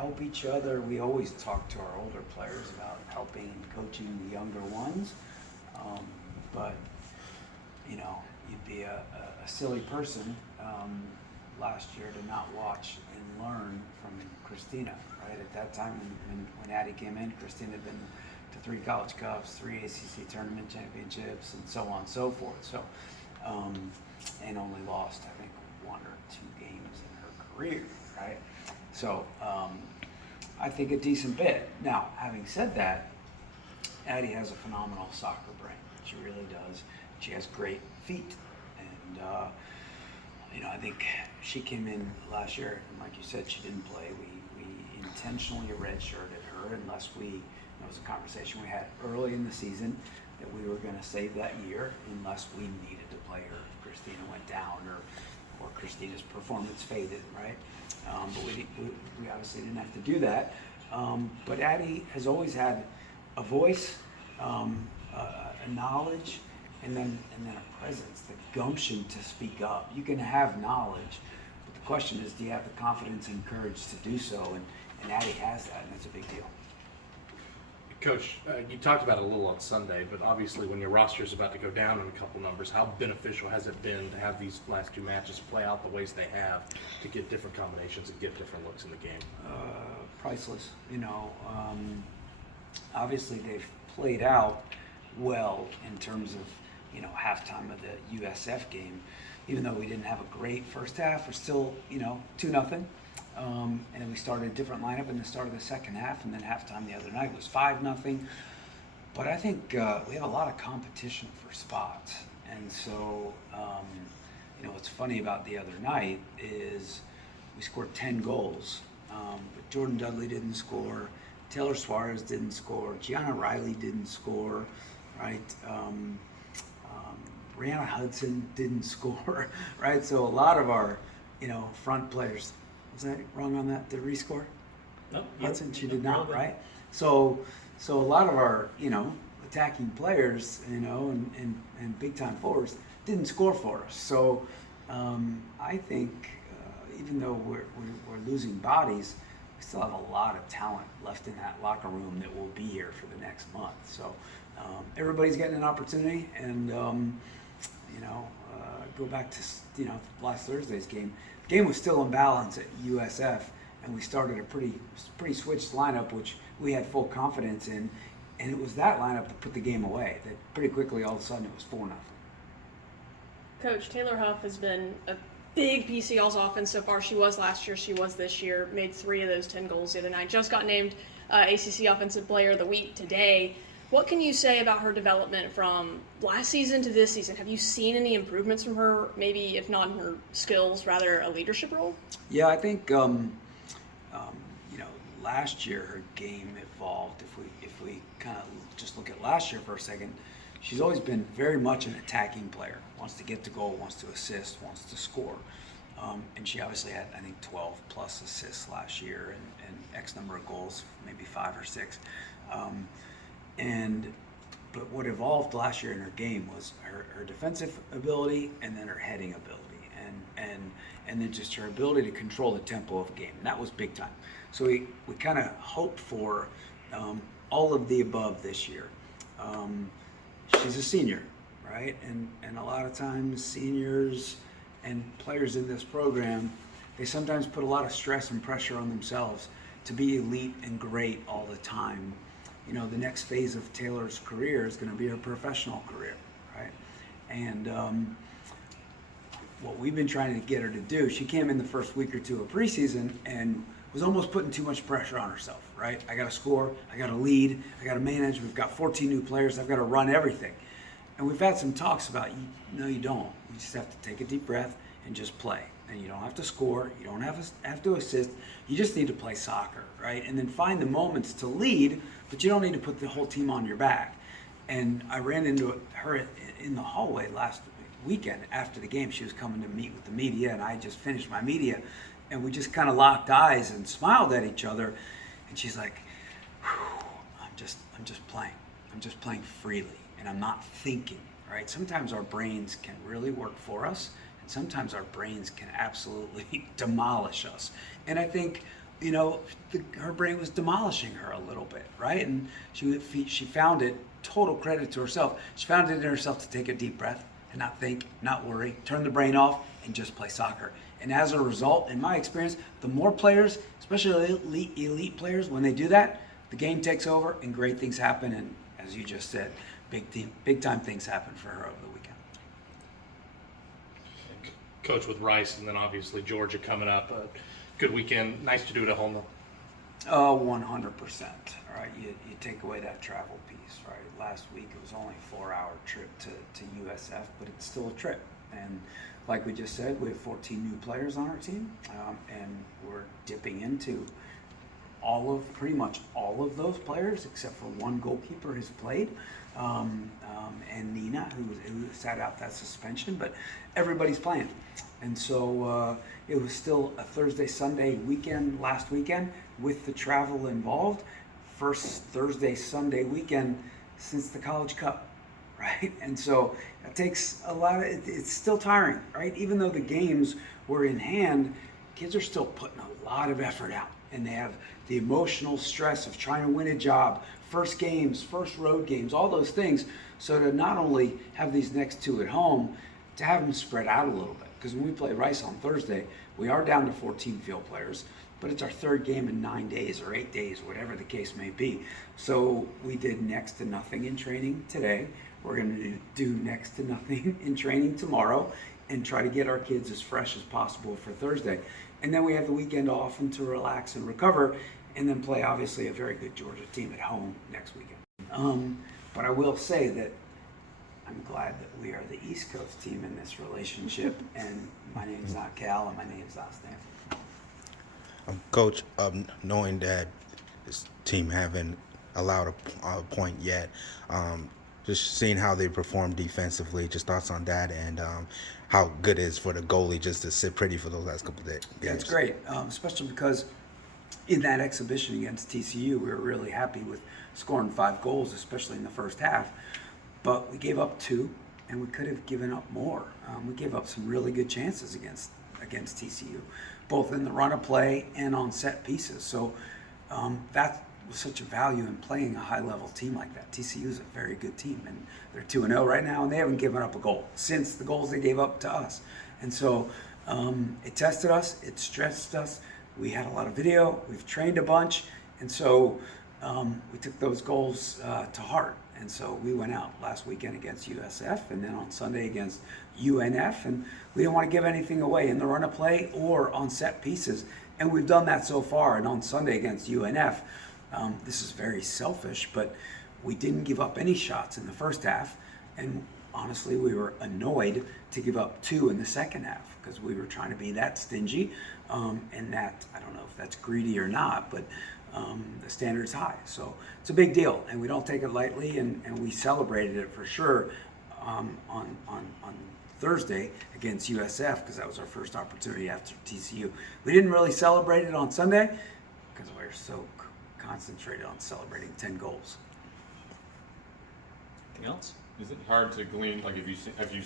help each other. We always talk to our older players about helping and coaching the younger ones. But, you know, you'd be a silly person last year to not watch and learn from Christina, right? At that time, when Addie came in, Christina had been to 3 College Cups, 3 ACC tournament championships, and so on and so forth. So, and only lost, I think, 1 or 2 games in her career, right? So, I think a decent bit. Now, having said that, Addie has a phenomenal soccer brain. She really does. She has great feet, and you know, I think she came in last year, and like you said, she didn't play. We intentionally redshirted her, unless it was a conversation we had early in the season that we were going to save that year, unless we needed to play her if Christina went down or Christina's performance faded, right? But we obviously didn't have to do that. But Addie has always had a voice, a knowledge, and then a presence, the gumption to speak up. You can have knowledge, but the question is, do you have the confidence and courage to do so? And Addie has that, and that's a big deal. Coach, you talked about it a little on Sunday, but obviously when your roster is about to go down in a couple numbers, how beneficial has it been to have these last 2 matches play out the ways they have to get different combinations and get different looks in the game? Priceless. You know, obviously they've played out well in terms of, you know, halftime of the USF game. Even though we didn't have a great first half, we're still, you know, 2-0. And then we started a different lineup in the start of the second half, and then halftime the other night was 5-0. But I think we have a lot of competition for spots. And so, you know, what's funny about the other night is we scored 10 goals. But Jordan Dudley didn't score. Taylor Suarez didn't score. Gianna Riley didn't score, right? Brianna Hudson didn't score, right? So a lot of our, you know, front players, was I wrong on that? Did Reese score? No. Hudson, she did not, right? So a lot of our, you know, attacking players, you know, and big time forwards didn't score for us. So I think even though we're losing bodies, we still have a lot of talent left in that locker room that will be here for the next month. So everybody's getting an opportunity, and you know, go back to, you know, last Thursday's game. The game was still in balance at USF, and we started a pretty switched lineup, which we had full confidence in, and it was that lineup that put the game away. That pretty quickly, all of a sudden, it was 4-0. Coach, Taylor Huff has been a big piece of y'all's offense so far. She was last year, she was this year, made 3 of those 10 goals the other night. Just got named ACC Offensive Player of the Week today. What can you say about her development from last season to this season? Have you seen any improvements from her, maybe if not in her skills, rather a leadership role? Yeah, I think, you know, last year her game evolved. If we kind of just look at last year for a second, she's always been very much an attacking player. Wants to get to goal, wants to assist, wants to score. And she obviously had, I think, 12 plus assists last year and X number of goals, maybe 5 or 6. But what evolved last year in her game was her defensive ability, and then her heading ability, and then just her ability to control the tempo of a game. And that was big time. So we kind of hoped for all of the above this year. She's a senior, right? And a lot of times seniors and players in this program, they sometimes put a lot of stress and pressure on themselves to be elite and great all the time. You know, the next phase of Taylor's career is going to be her professional career, right? And what we've been trying to get her to do, she came in the first week or two of preseason and was almost putting too much pressure on herself, right? I got to score, I got to lead, I got to manage, we've got 14 new players, I've got to run everything. And we've had some talks about, no, you don't. You just have to take a deep breath and just play. And you don't have to score, you don't have to assist, you just need to play soccer, right? And then find the moments to lead, but you don't need to put the whole team on your back. And I ran into her in the hallway last weekend after the game. She was coming to meet with the media, and I had just finished my media, and we just kind of locked eyes and smiled at each other. And she's like, I'm just playing. I'm just playing freely, and I'm not thinking, right? Sometimes our brains can really work for us, and sometimes our brains can absolutely demolish us. And I think you know, her brain was demolishing her a little bit, right? And she found it, total credit to herself, she found it in herself to take a deep breath and not think, not worry, turn the brain off, and just play soccer. And as a result, in my experience, the more players, especially elite players, when they do that, the game takes over and great things happen. And as you just said, big time things happen for her over the weekend. Coach, with Rice and then obviously Georgia coming up, good weekend. Nice to do it at home, though. 100%. All right, you take away that travel piece, right? Last week it was only a 4-hour trip to USF, but it's still a trip. And like we just said, we have 14 new players on our team, and we're dipping into pretty much all of those players, except for one goalkeeper has played, and Nina, who sat out that suspension, but everybody's playing. And so it was still a Thursday, Sunday weekend last weekend with the travel involved. First Thursday, Sunday weekend since the College Cup, right? And so it takes a lot of, it's still tiring, right? Even though the games were in hand, kids are still putting a lot of effort out. And they have the emotional stress of trying to win a job, first games, first road games, all those things. So to not only have these next two at home, to have them spread out a little bit. Because when we play Rice on Thursday, we are down to 14 field players, but it's our third game in 9 days or 8 days, whatever the case may be. So we did next to nothing in training today. We're going to do next to nothing in training tomorrow and try to get our kids as fresh as possible for Thursday. And then we have the weekend off and to relax and recover, and then play obviously a very good Georgia team at home next weekend. But I will say that I'm glad that we are the East Coast team in this relationship, and my name's not Cal and my name's not Stanford. Coach, knowing that this team haven't allowed a point yet, just seeing how they perform defensively, just thoughts on that, and how good it is for the goalie just to sit pretty for those last couple of days. Yeah, it's great, especially because in that exhibition against TCU, we were really happy with scoring 5 goals, especially in the first half. But we gave up 2, and we could have given up more. We gave up some really good chances against TCU, both in the run of play and on set pieces. So that was such a value in playing a high-level team like that. TCU is a very good team, and they're 2-0 right now, and they haven't given up a goal since the goals they gave up to us. And so it tested us, it stressed us. We had a lot of video, we've trained a bunch, and so we took those goals to heart. And so we went out last weekend against USF and then on Sunday against UNF, and we didn't want to give anything away in the run of play or on set pieces. And we've done that so far. And on Sunday against UNF, this is very selfish, but we didn't give up any shots in the first half. And honestly, we were annoyed to give up 2 in the second half because we were trying to be that stingy. And that, I don't know if that's greedy or not, but the standard's high. So it's a big deal, and we don't take it lightly, and we celebrated it for sure on Thursday against USF because that was our first opportunity after TCU. We didn't really celebrate it on Sunday because we were so concentrated on celebrating 10 goals. Anything else? Is it hard to glean, like if you